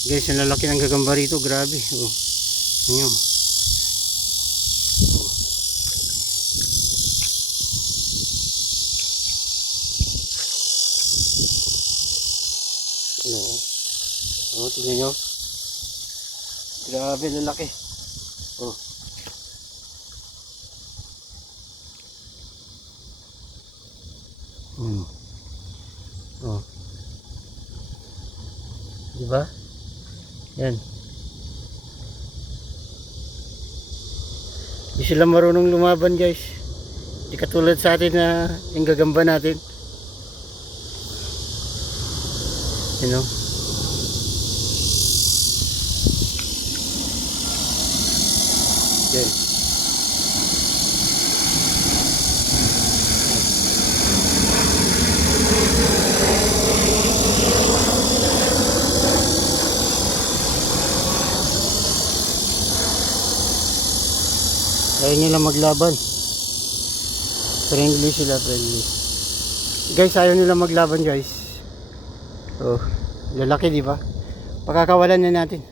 Guys, ang lalaki ng gagamba rito, grabe. Oh. Ano? Ano? Oh, tingnan nyo. Grabe, lalaki. Oh. Oh. Diba? Yan. Hindi sila marunong lumaban, guys. Hindi katulad sa atin na yung gagamba natin. You know? Yan. Ayaw nila maglaban. Friendly sila, friendly. Guys, ayaw nila maglaban, guys. Oh, lalaki, di ba? Pagkakawalan na natin.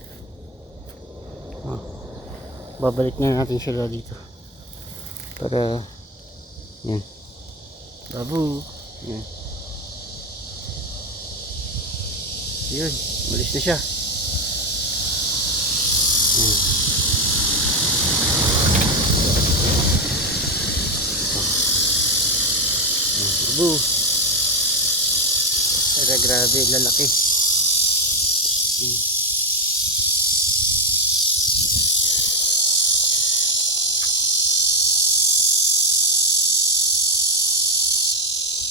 Oh, babalik na natin sila dito. Para, yan. Babu. Yan. Yun, malis na siya. Yan. Babu. Pero grabe, lalaki.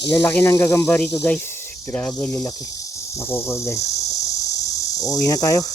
Lalaki ng gagamba rito, guys. Grabe, lalaki. Nakukuha din. Uuwi na tayo.